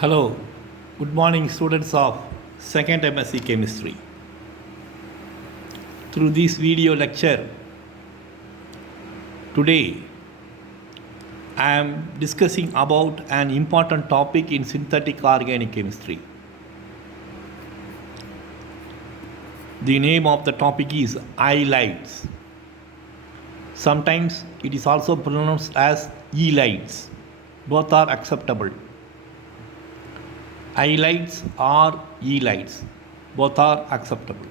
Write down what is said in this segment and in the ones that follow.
Hello, good morning, students of second MSc Chemistry. Through this video lecture, today I am discussing about an important topic in synthetic organic chemistry. The name of the topic is halides. Sometimes it is also pronounced as ylides. Both are acceptable. Halides or ylides, both are acceptable.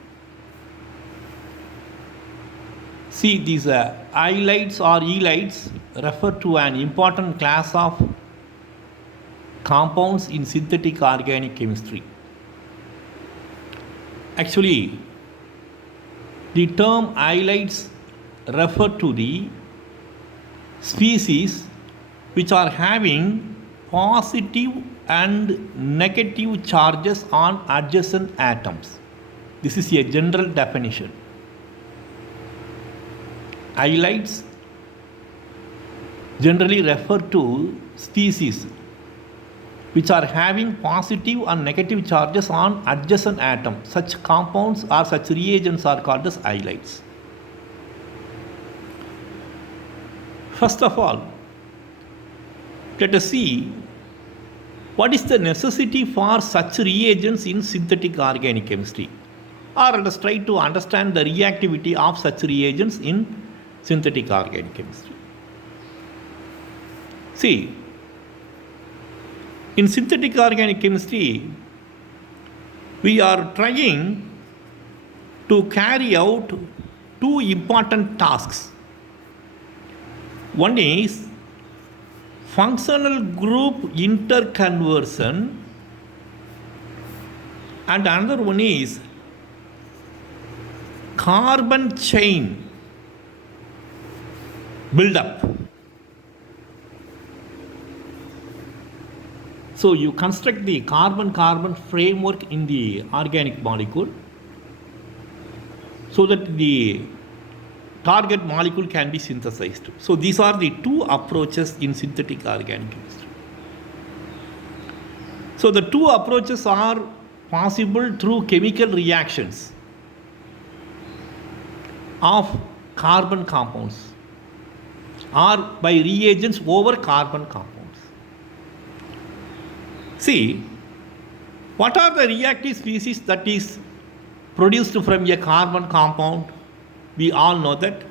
See, these halides or ylides refer to an important class of compounds in synthetic organic chemistry. Actually, the term halides refer to the species which are having positive and negative charges on adjacent atoms. This is a general definition. Halides generally refer to species which are having positive and negative charges on adjacent atoms. Such compounds or such reagents are called as halides. First of all, let us see what is the necessity for such reagents in synthetic organic chemistry, or let us try to understand the reactivity of such reagents in synthetic organic chemistry. See, in synthetic organic chemistry, we are trying to carry out two important tasks. One is functional group interconversion, and another one is carbon chain build-up. So you construct the carbon-carbon framework in the organic molecule so that the target molecule can be synthesized. So these are the two approaches in synthetic organic chemistry. So the two approaches are possible through chemical reactions of carbon compounds or by reagents over carbon compounds. See, what are the reactive species that is produced from a carbon compound? We all know that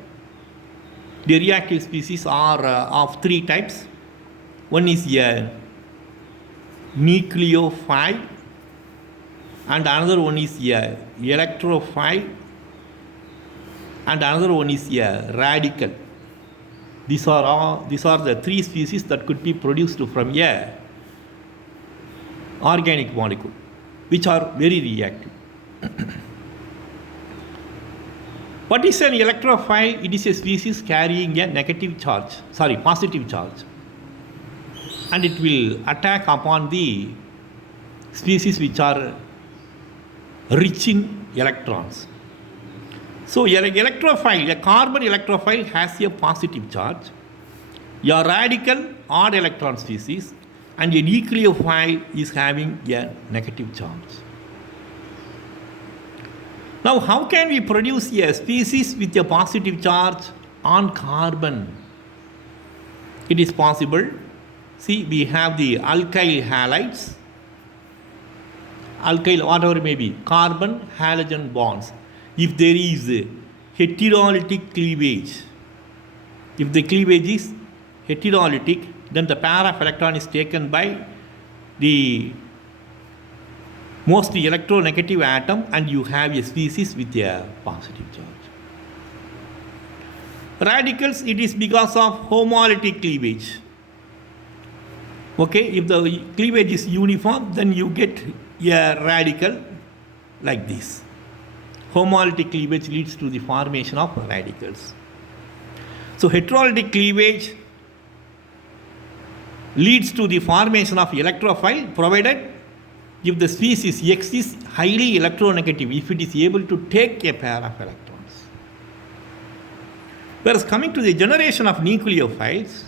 the reactive species are of three types. One is a nucleophile, and another one is a electrophile, and another one is a radical. These are the three species that could be produced from a organic molecule, which are very reactive. What is an electrophile? It is a species carrying a positive charge, and it will attack upon the species which are rich in electrons. So a carbon electrophile has a positive charge, a radical odd electron species, and a nucleophile is having a negative charge. Now, how can we produce a species with a positive charge on carbon? It is possible. See, we have the alkyl halides, whatever may be, carbon halogen bonds. If there is heterolytic cleavage, if the cleavage is heterolytic, then the pair of electron is taken by the most electronegative atom, and you have a species with a positive charge. Radicals, it is because of homolytic cleavage. Okay, if the cleavage is uniform, then you get a radical like this. Homolytic cleavage leads to the formation of radicals. So heterolytic cleavage leads to the formation of electrophile, provided if the species X is highly electronegative, if it is able to take a pair of electrons. Whereas coming to the generation of nucleophiles,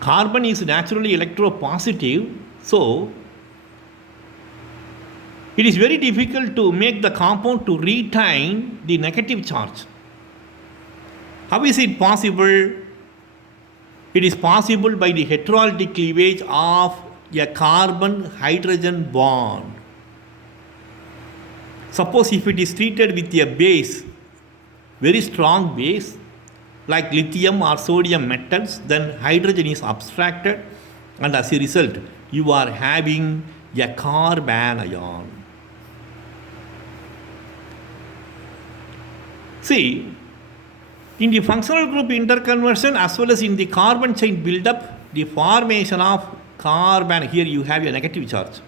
carbon is naturally electropositive, So, it is very difficult to make the compound to retain the negative charge. How is it possible? It is possible by the heterolytic cleavage of a carbon-hydrogen bond. Suppose if it is treated with a base, very strong base, like lithium or sodium metals, then hydrogen is abstracted, and as a result, you are having a carbanion. See, in the functional group interconversion as well as in the carbon chain buildup, the formation of carbon, here you have a negative charge.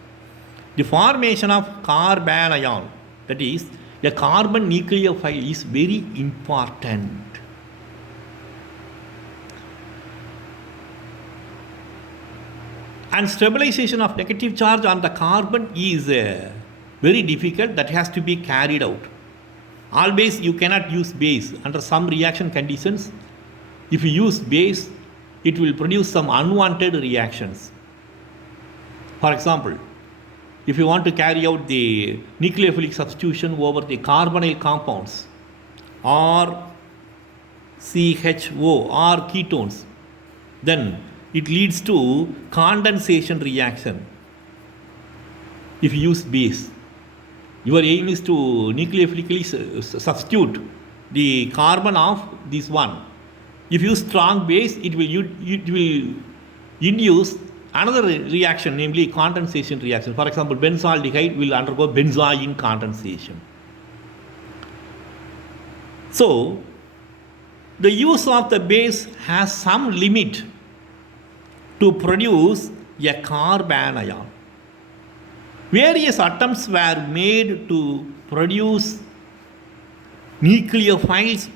The formation of carbanion, that is, a carbon nucleophile, is very important. And stabilization of negative charge on the carbon is very difficult, that has to be carried out. Always you cannot use base. Under some reaction conditions, if you use base, it will produce some unwanted reactions. For example, if you want to carry out the nucleophilic substitution over the carbonyl compounds or CHO or ketones, then it leads to condensation reaction if you use base. Your aim is to nucleophilically substitute the carbon of this one. If you use strong base, it will induce another reaction, namely condensation reaction. For example, benzaldehyde will undergo benzoin condensation. So, the use of the base has some limit to produce a carbanion. Various attempts were made to produce nucleophiles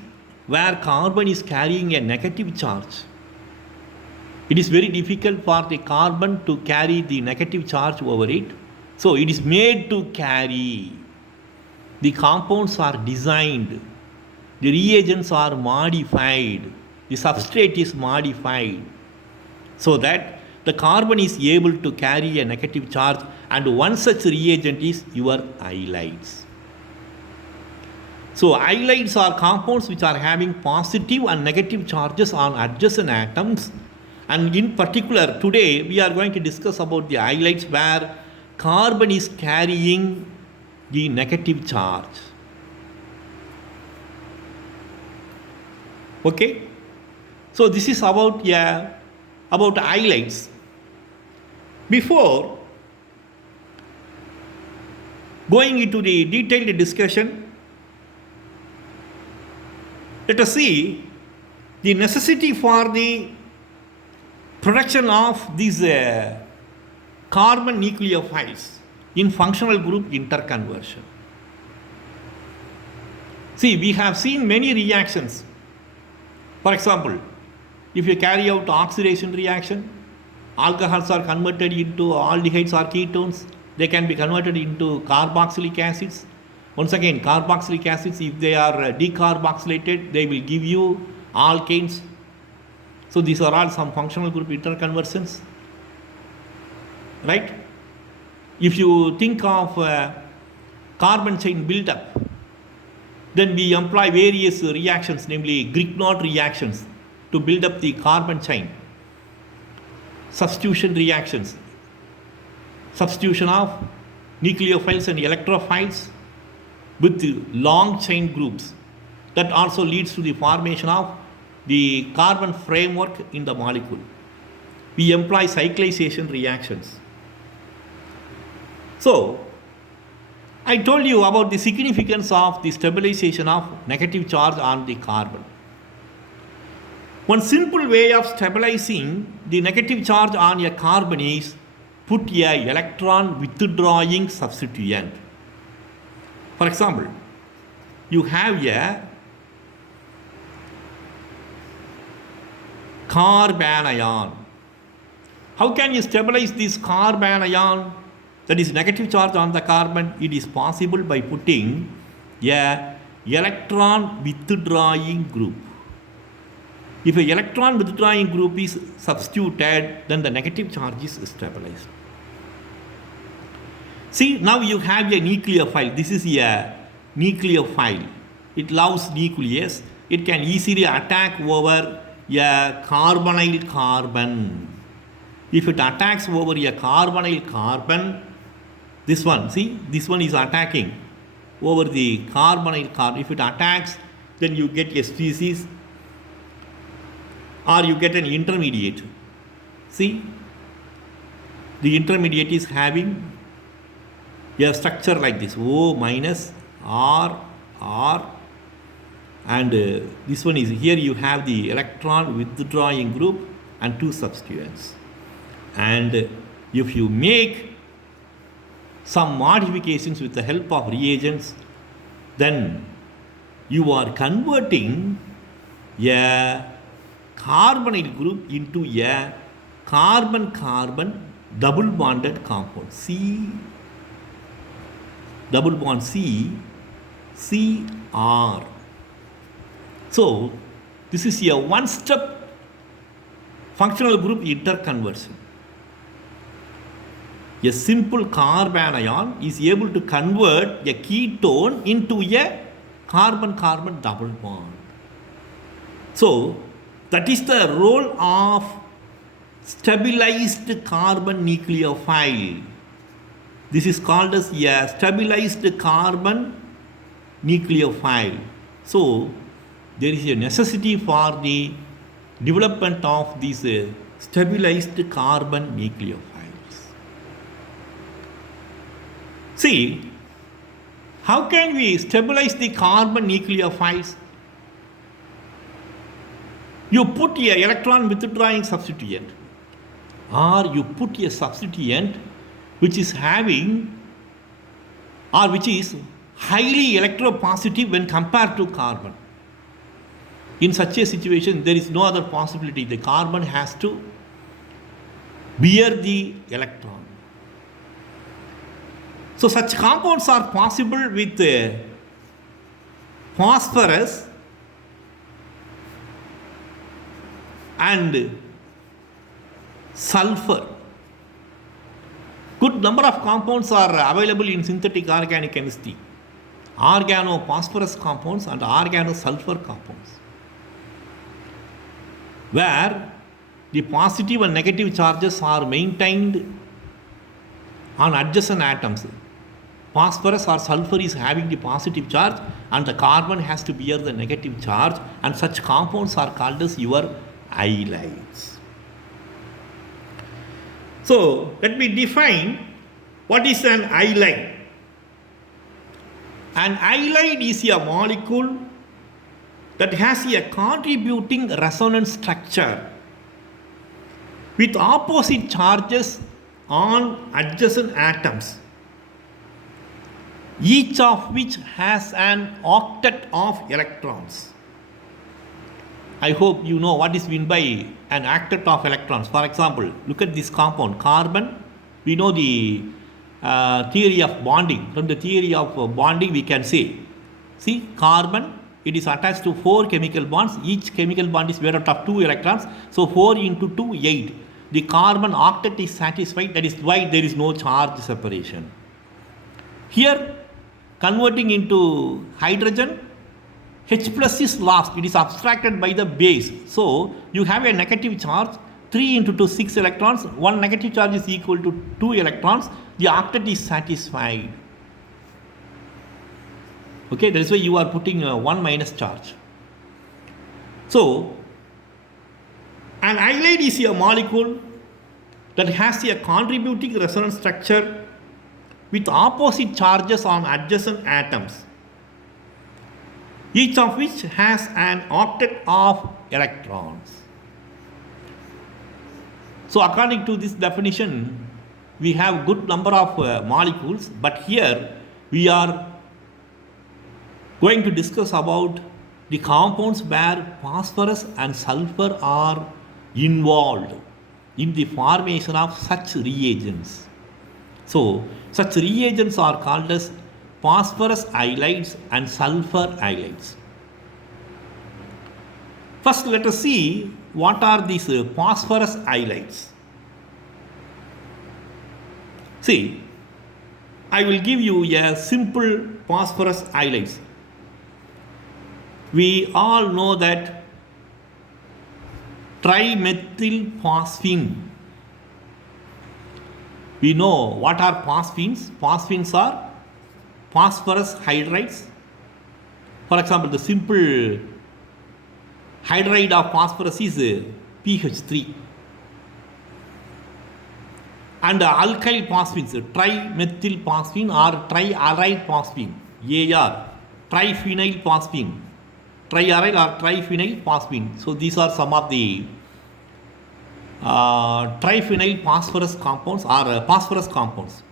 where carbon is carrying a negative charge. It is very difficult for the carbon to carry the negative charge over it. So it is made to carry. The compounds are designed. The reagents are modified. The substrate is modified so that the carbon is able to carry a negative charge, and one such reagent is your halides. So halides are compounds which are having positive and negative charges on adjacent atoms, and in particular today we are going to discuss about the halides where carbon is carrying the negative charge. Okay, so this is about halides. Before going into the detailed discussion, let us see the necessity for the production of these carbon nucleophiles in functional group interconversion. See, we have seen many reactions. For example, if you carry out oxidation reaction, alcohols are converted into aldehydes or ketones. They can be converted into carboxylic acids. Once again, carboxylic acids, if they are decarboxylated, they will give you alkanes. So these are all some functional group interconversions, right? If you think of carbon chain buildup, then we employ various reactions, namely Grignard reactions, to build up the carbon chain. Substitution reactions, substitution of nucleophiles and electrophiles with long chain groups. That also leads to the formation of the carbon framework in the molecule. We employ cyclization reactions. So, I told you about the significance of the stabilization of negative charge on the carbon. One simple way of stabilizing the negative charge on a carbon is put a electron withdrawing substituent. For example, you have a carbanion. How can you stabilize this carbanion, that is negative charge on the carbon? It is possible by putting a electron withdrawing group. If an electron withdrawing group is substituted, then the negative charge is stabilized. See, now you have a nucleophile. This is a nucleophile. It loves nucleus. It can easily attack over a carbonyl carbon. If it attacks over a carbonyl carbon, this one, see, this one is attacking over the carbonyl carbon. If it attacks, then you get a species or you get an intermediate. See, the intermediate is having a structure like this, O minus R, R, and this one is here you have the electron withdrawing group and two substituents. And if you make some modifications with the help of reagents, then you are converting a carbonyl group into a carbon-carbon double bonded compound. C, double bond C, Cr. So, this is a one-step functional group interconversion. A simple carbanion is able to convert a ketone into a carbon-carbon double bond. So, that is the role of stabilized carbon nucleophile. This is called as a stabilized carbon nucleophile. So, there is a necessity for the development of these stabilized carbon nucleophiles. See, how can we stabilize the carbon nucleophiles? You put an electron withdrawing substituent, or you put a substituent which is having or which is highly electropositive when compared to carbon. In such a situation, there is no other possibility. The carbon has to bear the electron. So, such compounds are possible with phosphorus and sulfur. Good number of compounds are available in synthetic organic chemistry. Organophosphorus compounds and organosulfur compounds, where the positive and negative charges are maintained on adjacent atoms. Phosphorus or sulfur is having the positive charge and the carbon has to bear the negative charge, and such compounds are called as your halides. So, let me define what is an halide. An halide is a molecule that has a contributing resonance structure with opposite charges on adjacent atoms, each of which has an octet of electrons. I hope you know what is meant by an octet of electrons. For example, look at this compound, carbon. We know the theory of bonding. From the theory of bonding, we can say, see, carbon, it is attached to 4 chemical bonds. Each chemical bond is made out of 2 electrons. So, 4 into 2, 8. The carbon octet is satisfied. That is why there is no charge separation. Here, converting into hydrogen, H plus is lost. It is abstracted by the base. So, you have a negative charge. 3 into 2, 6 electrons. 1 negative charge is equal to 2 electrons. The octet is satisfied. Okay, that is why you are putting 1 minus charge. So, an halide is a molecule that has a contributing resonance structure with opposite charges on adjacent atoms, each of which has an octet of electrons. So, according to this definition, we have good number of molecules, but here we are going to discuss about the compounds where phosphorus and sulfur are involved in the formation of such reagents. So, such reagents are called as phosphorus halides and sulfur halides. First, let us see what are these phosphorus halides. See, I will give you a simple phosphorus highlights. We all know that trimethylphosphine. We know what are phosphines. Phosphines are phosphorus hydrides. For example, the simple hydride of phosphorus is PH3. And alkyl phosphines, trimethylphosphine or triaryl phosphine, AR, triphenyl phosphine, triaryl or triphenyl phosphine. So these are some of the triphenyl phosphorus compounds or phosphorus compounds.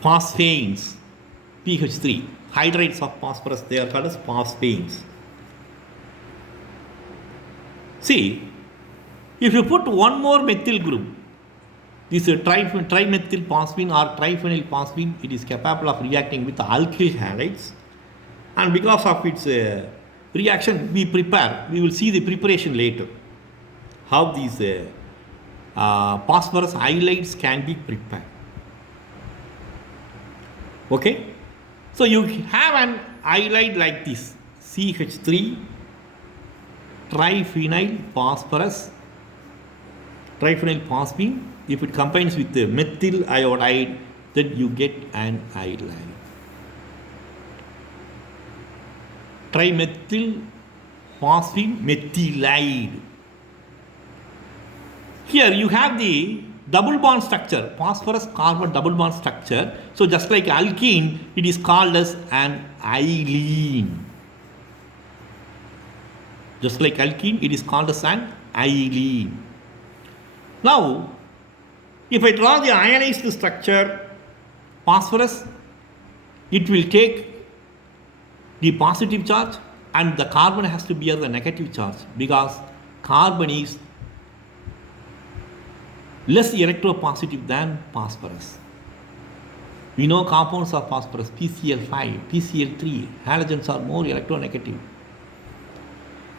Phosphanes, PH3, hydrides of phosphorus, they are called as phosphanes. See, if you put one more methyl group, this trimethylphosphine or triphenylphosphine, it is capable of reacting with alkyl halides, and because of its reaction, we will see the preparation later, how these phosphorus halides can be prepared. Okay, so you have an halide like this, CH3 triphenyl phosphine. If it combines with the methyl iodide, then you get an halide. Trimethyl phosphine methylide. Here you have the double bond structure, phosphorus carbon double bond structure. So just like alkene, it is called as anylene. Just like alkene, it is called as anylene. Now, if I draw the ionized structure, phosphorus, it will take the positive charge and the carbon has to bear the negative charge because carbon is less electropositive than phosphorus. We know compounds of phosphorus, PCl5, PCl3, halogens are more electronegative.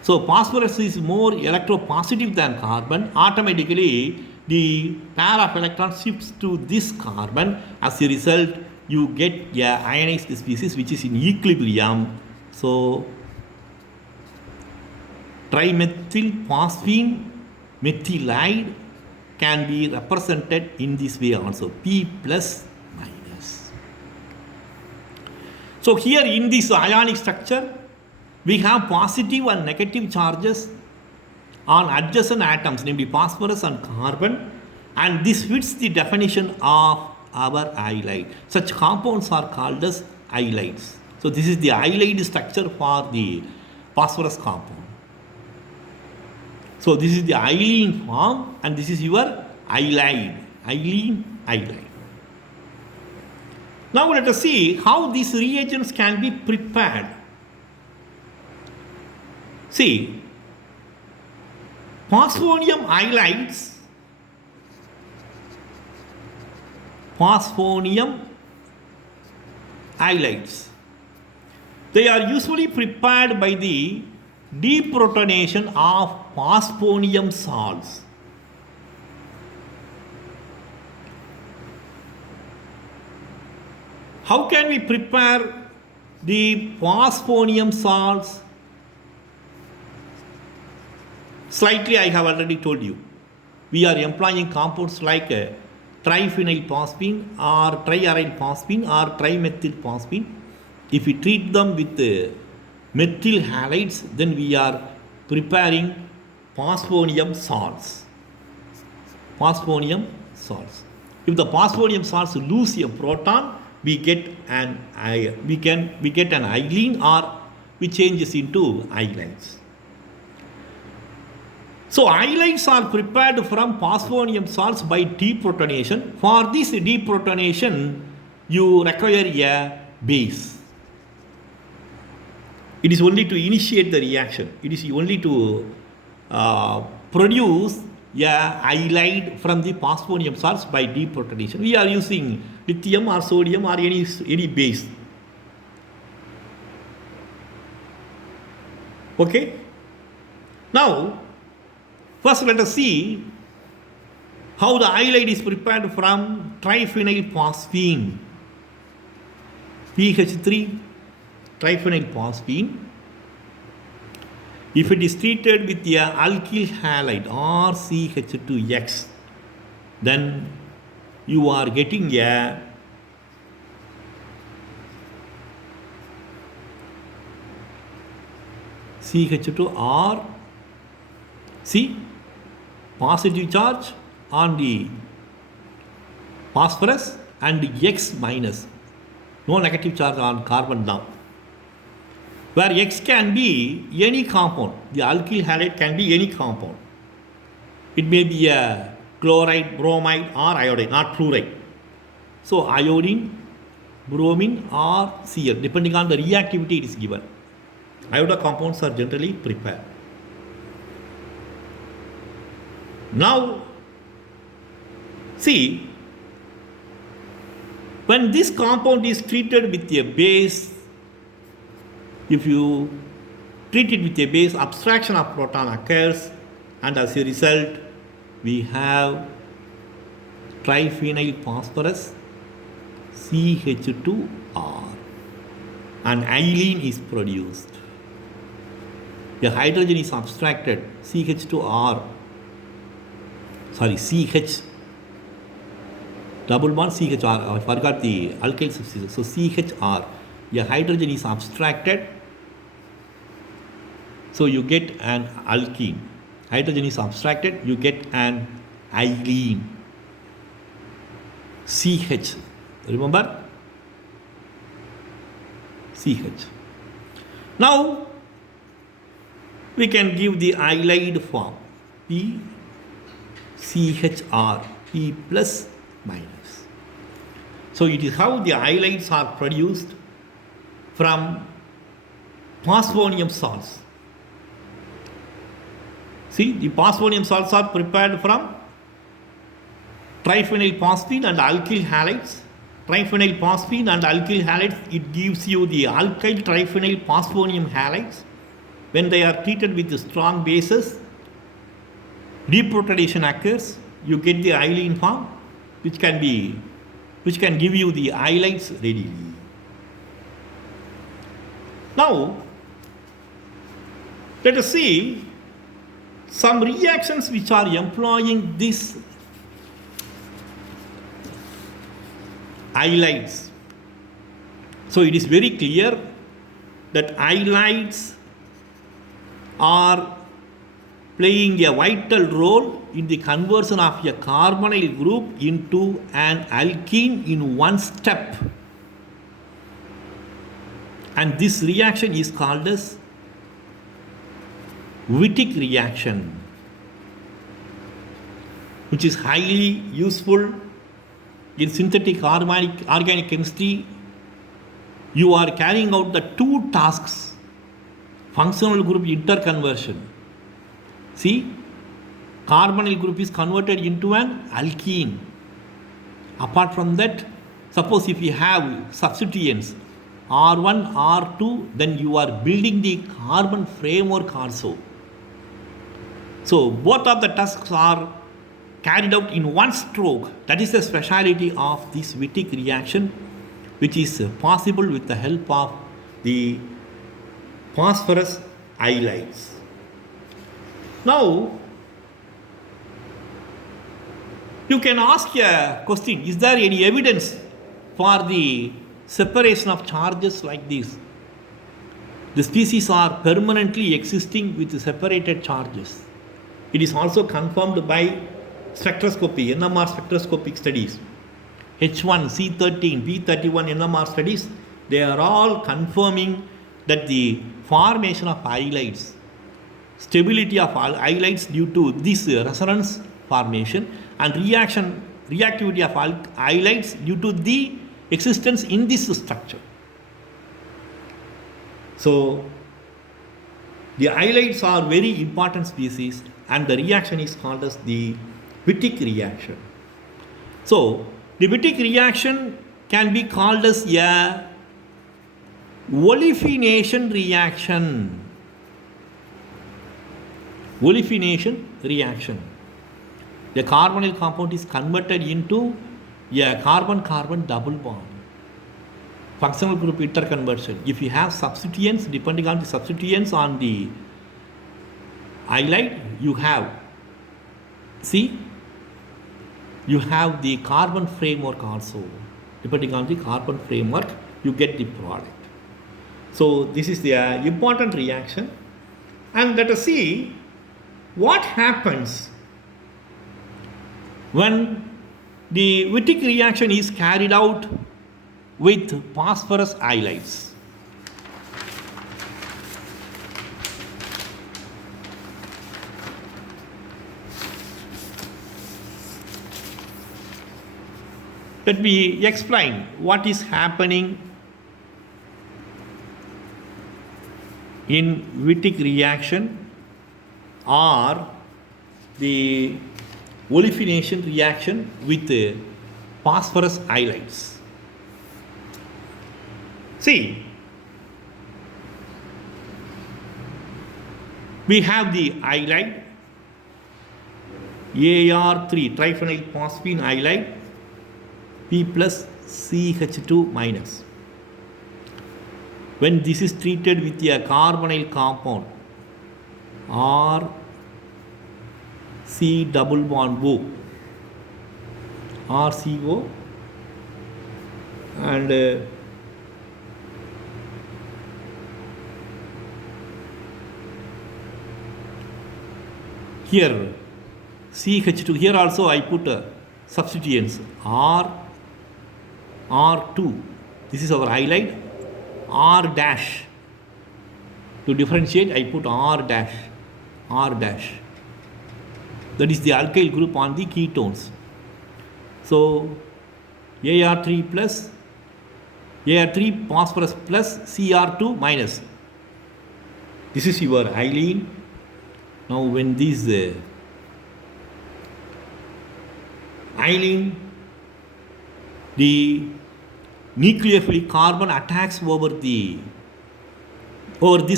So phosphorus is more electropositive than carbon. Automatically, the pair of electrons shifts to this carbon. As a result, you get a ionized species which is in equilibrium. So trimethylphosphine methylide can be represented in this way also, P plus minus. So here in this ionic structure, we have positive and negative charges on adjacent atoms, namely phosphorus and carbon, and this fits the definition of our halide. Such compounds are called as halides. So this is the halide structure for the phosphorus compound. So this is the ylene form and this is your halide, ylene halide. Now let us see how these reagents can be prepared. See, phosphonium halides, they are usually prepared by the deprotonation of phosphonium salts. How can we prepare the phosphonium salts? Slightly I have already told you. We are employing compounds like triphenylphosphine or triaryl phosphine or trimethylphosphine. If we treat them with methyl halides, then we are preparing phosphonium salts. If the phosphonium salts lose a proton, we get an ylene or we changes into halides. So halides are prepared from phosphonium salts by deprotonation. For this deprotonation, you require a base. It is only to initiate the reaction. It is only to produce a halide from the phosphonium salts by deprotonation. We are using lithium or sodium or any base. Okay? Now, first let us see How the halide is prepared from triphenylphosphine. PH3 triphenylphosphine. If it is treated with a alkyl halide or CH2X, then you are getting a CH2R. See, positive charge on the phosphorus and X minus. No negative charge on carbon now. Where X can be any compound. The alkyl halide can be any compound. It may be a chloride, bromide or iodine, not fluoride. So iodine, bromine or Cl, depending on the reactivity it is given. Iodine compounds are generally prepared. Now, see, when this compound is treated with a base, if you treat it with a base, abstraction of proton occurs, and as a result, we have triphenyl phosphorus CH2R, and ylene is produced. The hydrogen is abstracted, CH2R, sorry, CH, double bond CHR, I forgot the alkyl substitution, so CHR, a hydrogen is abstracted, so you get an alkene. Hydrogen is abstracted, you get an ylene, CH, remember? CH. Now, we can give the halide form, P, CHR, P plus minus. So it is how the halides are produced from phosphonium salts. See, the phosphonium salts are prepared from triphenylphosphine and alkyl halides. Triphenylphosphine and alkyl halides, it gives you the alkyl triphenyl phosphonium halides. When they are treated with strong bases, deprotonation occurs, you get the ylene form, which can give you the halides readily. Now, let us see some reactions which are employing this halides. So it is very clear that halides are playing a vital role in the conversion of a carbonyl group into an alkene in one step. And this reaction is called as Wittig reaction, which is highly useful in synthetic organic chemistry. You are carrying out the two tasks: functional group interconversion. See, carbonyl group is converted into an alkene. Apart from that, suppose if you have substituents R1, R2, then you are building the carbon framework also. So both of the tasks are carried out in one stroke. That is the speciality of this Wittig reaction, which is possible with the help of the phosphorus halides. Now, you can ask a question: is there any evidence for the separation of charges like this? The species are permanently existing with separated charges. It is also confirmed by spectroscopy, NMR spectroscopic studies. H1, C13, B31 NMR studies, they are all confirming that the formation of halides, stability of halides due to this resonance formation, and reactivity of halides due to the existence in this structure. So the halides are very important species, and the reaction is called as the Wittig reaction. So the Wittig reaction can be called as a olefination reaction. Olefination reaction. The carbonyl compound is converted into a carbon-carbon double bond. Functional group interconversion. If you have substituents, depending on the substituents on the halide, you have, see, you have the carbon framework also. Depending on the carbon framework, you get the product. So this is the important reaction. And let us see what happens when the Wittig reaction is carried out with phosphorus halides. Let me explain what is happening in Wittig reaction or the olefination reaction with phosphorus halides. See, we have the halide AR3 triphenyl phosphine halide P plus CH2 minus. When this is treated with a carbonyl compound or C double bond O RCO and here CH2, here also I put substituents R2, this is our halide, R dash, to differentiate I put R dash, that is the alkyl group on the ketones. So AR3 plus, AR3 phosphorus plus Cr2 minus, this is your halene. Now when this halene, the nucleophilic carbon attacks over this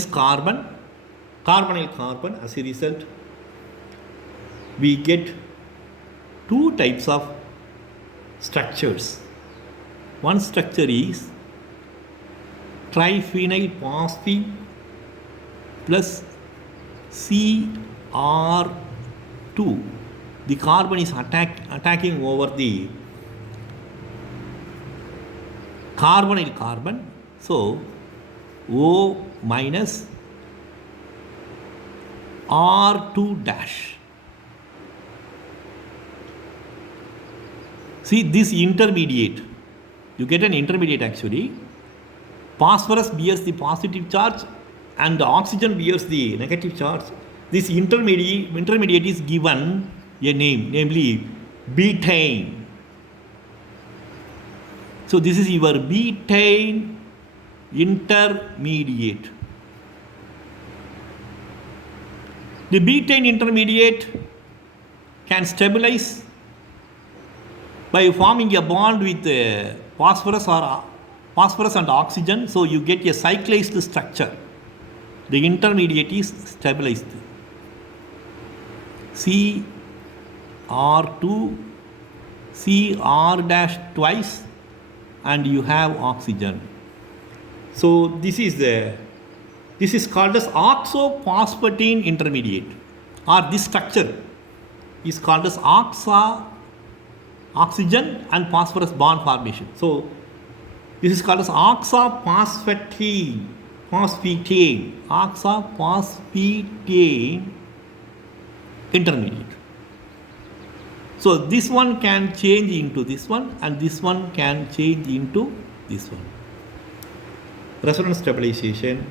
carbon, carbonyl carbon. As a result, we get two types of structures. One structure is triphenyl phosphine plus Cr2. The carbon is attacking over the carbonyl carbon. So O minus R2 dash. See this intermediate, you get an intermediate actually. Phosphorus bears the positive charge and the oxygen bears the negative charge. This intermediate is given a name, namely betaine. So this is your betaine intermediate. The betaine intermediate can stabilize by forming a bond with phosphorus and oxygen, so you get a cyclized structure. The intermediate is stabilized. Cr2, Cr dash twice, and you have oxygen. So this is called as oxophosphatine intermediate, or this structure is called as oxygen and phosphorus bond formation. So this is called as oxophosphatine intermediate. So this one can change into this one, and this one can change into this one. Resonance stabilization,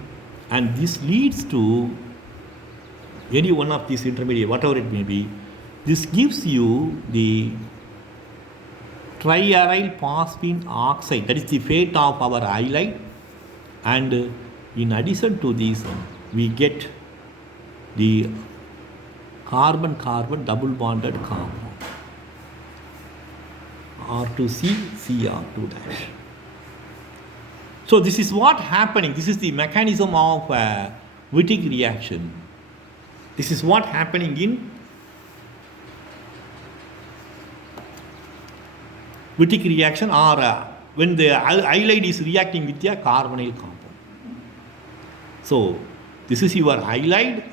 and this leads to any one of these intermediate, whatever it may be. This gives you the triaryl phosphine oxide, that is the fate of our halide, and in addition to this we get the carbon-carbon double bonded compound R2C Cr2 dash. So this is what happening. This is the mechanism of Wittig reaction. This is what happening in Wittig reaction, or when the halide is reacting with a carbonyl compound. So this is your halide.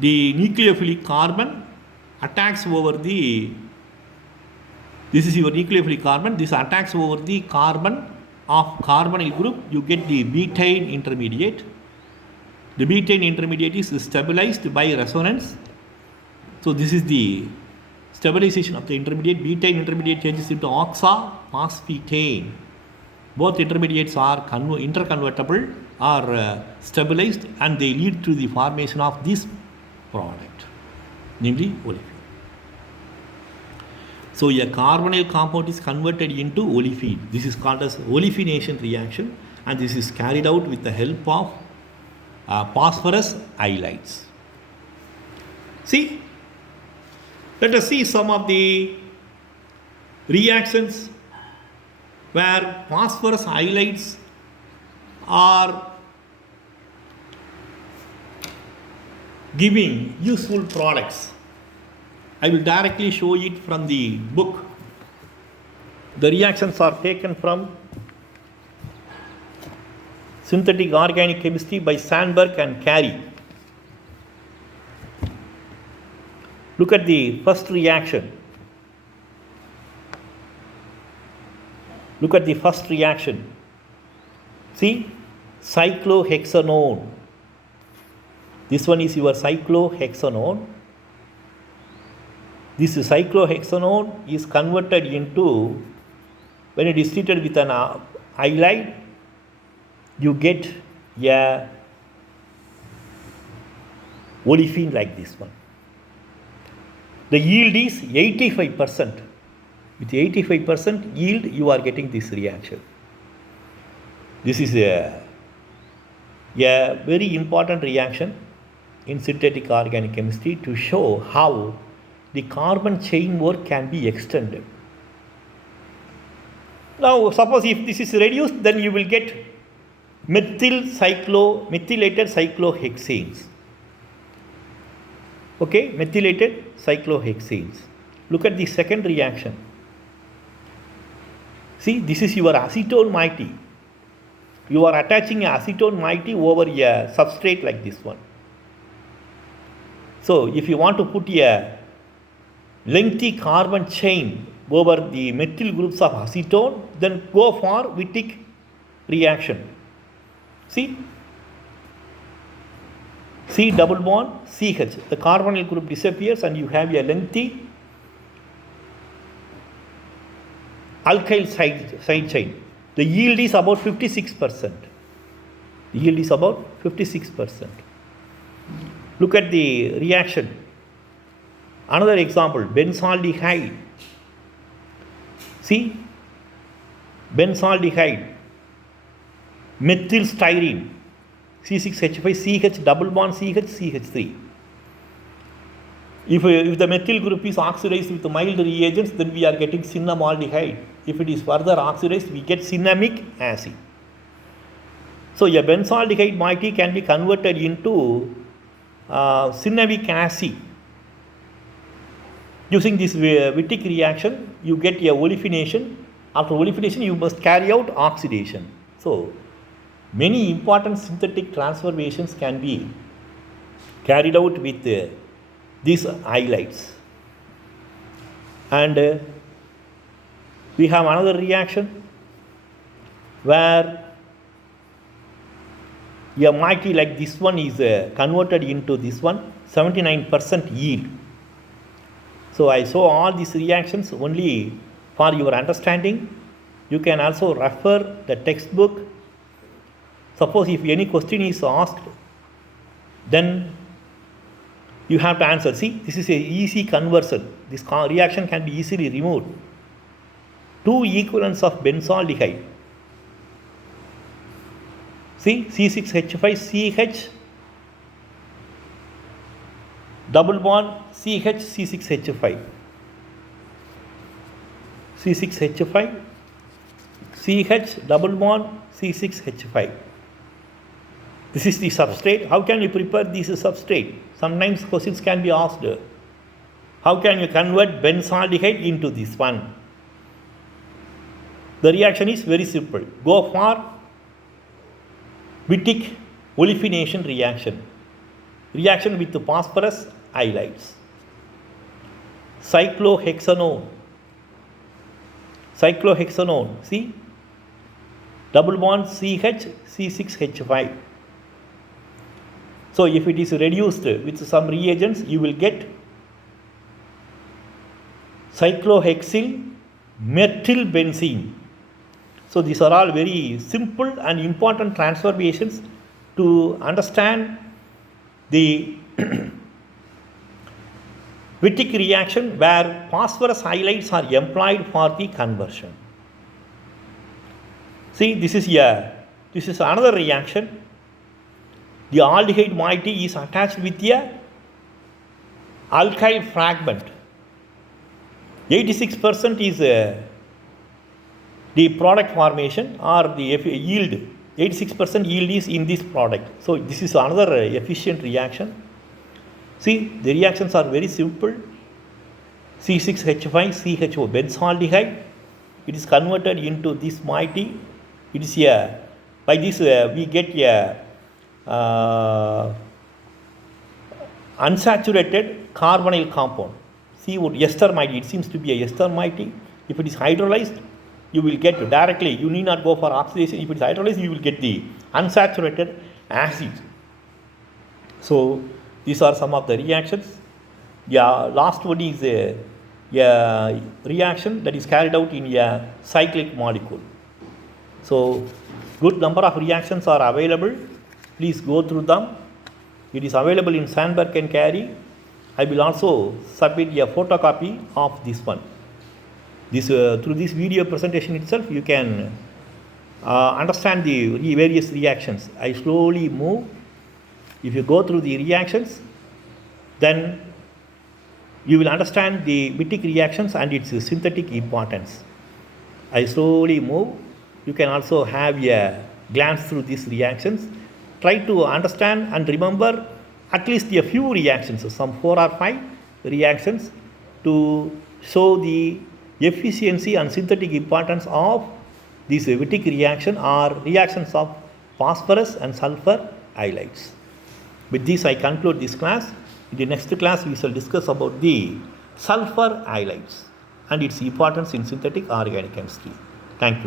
The nucleophilic carbon attacks over the, this is your nucleophilic carbon, this attacks over the carbon of carbonyl group, you get the betaine intermediate. The betaine intermediate is stabilized by resonance. So this is the stabilization of the intermediate. Betaine intermediate changes into oxaphosphetane. Both intermediates are interconvertible or stabilized, and they lead to the formation of this product, namely olefin. So a carbonyl compound is converted into olefin. This is called as olefination reaction, and this is carried out with the help of phosphorus halides. See, let us see some of the reactions where phosphorus halides are giving useful products. I will directly show it from the book. The reactions are taken from Synthetic Organic Chemistry by Sandberg and Carey. Look at the first reaction. Look at the first reaction. See, cyclohexanone. This one is your cyclohexanone. This cyclohexanone is converted into, when it is treated with an halide, you get a olefin like this one. The yield is 85%. With 85% yield, you are getting this reaction. This is a very important reaction in synthetic organic chemistry to show how the carbon chain work can be extended. Now, suppose if this is reduced, then you will get methylated cyclohexanes. Okay, methylated cyclohexanes. Look at the second reaction. See, this is your acetone moiety. You are attaching a acetone moiety over a substrate like this one. So, if you want to put a lengthy carbon chain over the methyl groups of acetone, then go for Wittig reaction. See, C double bond CH, the carbonyl group disappears and you have a lengthy alkyl side chain. The yield is about 56%. The yield is about 56%. Look at the reaction. Another example, benzaldehyde. See, benzaldehyde, methylstyrene, C6H5, CH double bond CH, CH3. If the methyl group is oxidized with mild reagents, then we are getting cinnamaldehyde. If it is further oxidized, we get cinnamic acid. So a benzaldehyde moiety can be converted into cinnamic acid. Using this Wittig reaction, you get a olefination. After olefination, you must carry out oxidation. So many important synthetic transformations can be carried out with these halides. And we have another reaction where a moiety like this one is converted into this one, 79% yield. So I show all these reactions only for your understanding. You can also refer the textbook. Suppose if any question is asked, then you have to answer. See, this is an easy conversion. This reaction can be easily removed. 2 equivalents of benzaldehyde. See, C6H5CH double bond CH C6H5. C6H5 CH double bond C6H5. This is the substrate. How can you prepare this substrate? Sometimes questions can be asked. How can you convert benzaldehyde into this one? The reaction is very simple. Go for Wittig olefination reaction. Reaction with phosphorus halides. Cyclohexanone. See, double bond CH, C6H5. So if it is reduced with some reagents, you will get cyclohexyl methylbenzene. So these are all very simple and important transformations to understand the Wittig reaction where phosphorus halides are employed for the conversion. See, this is another reaction. The aldehyde moiety is attached with a alkyl fragment. 86% is the product formation or the yield. 86% yield is in this product. So this is another efficient reaction. See, the reactions are very simple. C6H5CHO benzaldehyde. It is converted into this moiety. It is by this we get unsaturated carbonyl compound. See what ester moiety. It seems to be a ester moiety. If it is hydrolyzed, you will get directly. You need not go for oxidation. If it is hydrolyzed, you will get the unsaturated acid. So these are some of the reactions. Last one is a reaction that is carried out in a cyclic molecule. So good number of reactions are available. Please go through them. It is available in Sandberg and Carey. I will also submit a photocopy of this one. Through this video presentation itself, you can understand the various reactions. I slowly move. If you go through the reactions, then you will understand the Wittig reactions and its synthetic importance. I slowly move. You can also have a glance through these reactions. Try to understand and remember at least a few reactions, some 4 or 5 reactions to show the efficiency and synthetic importance of this Wittig reaction or reactions of phosphorus and sulfur halides. With this, I conclude this class. In the next class, we shall discuss about the sulfur halides and its importance in synthetic organic chemistry. Thank you.